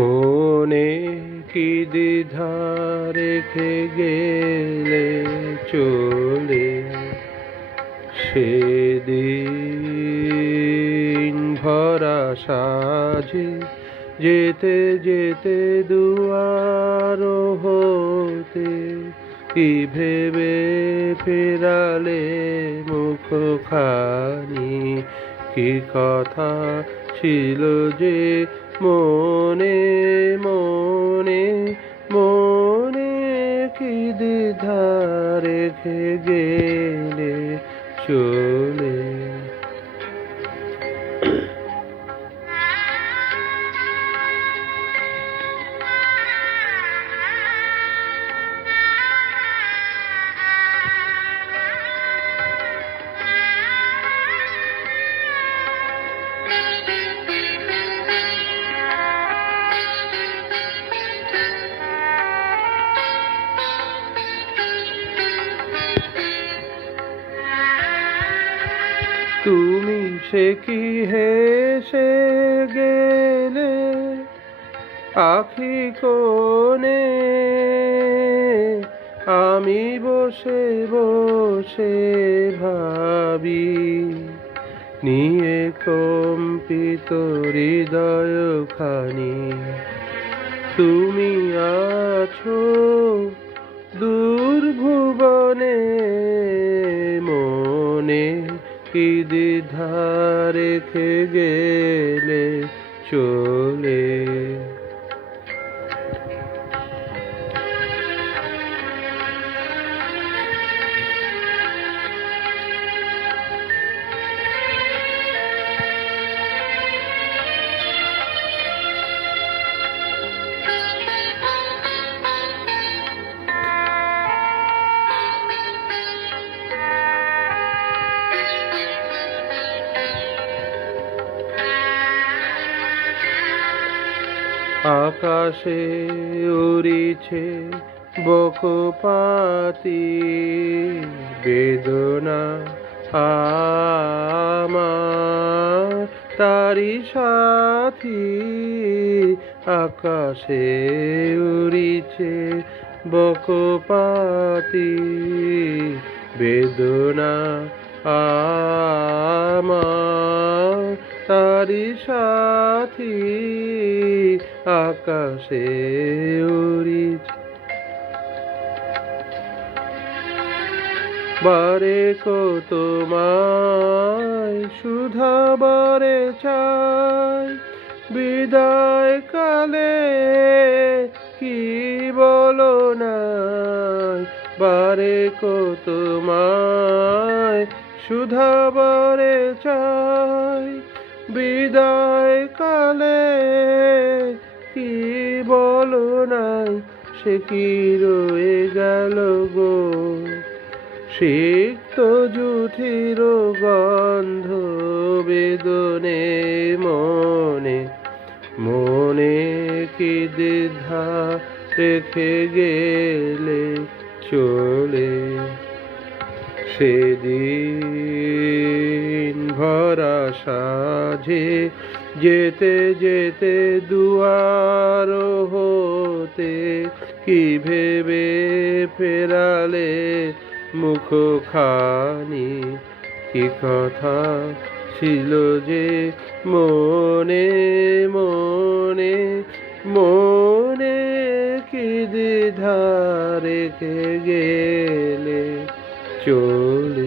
মনে কি দ্বিধা রেখে গেলে চলে, সেদিন ভরা সাজে যেতে যেতে দুয়ার হতে কি ভেবে ফেরালে মুখখানি, কি কথা ছিল যে মনে মনে মনে, কি দ্বিধা রেখে গেলে চলে। তুমি সে কি হেসে গেলে আখি কোণে, আমি বসে বসে ভাবি নিয়ে কম্পিত হৃদয়খানি। তুমি আছো দূর ভুবনে, মনে কি দ্বিধা রেখে গেলে চলে। আকাশে উড়িছে বকপাতি বেদনা আমার তারি সাথী। আকাশে উড়িছে বকপাতি বেদনা আমার তারি সাথী। আকাশে উড়িছে বারে কত তোমায় সুধা বারে চাই, বিদায় কালে কি বলো নাই। বারে কত তোমায় সুধা বারে চাই, বিদায় কালে কি বলো নাই। সে কি রয়ে গেল গো সিক্ত জুথির গন্ধ বেদনে, মনে মনে কি দ্বিধা রেখে গেলে চলে। সেদিন ভরা সাজে যেতে যেতে দুয়ার হতে কি ভেবে ফেরালে মুখখানি, কি কথা ছিল যে মনে মনে মনে, কি দ্বিধা রেখে গেলে চলে।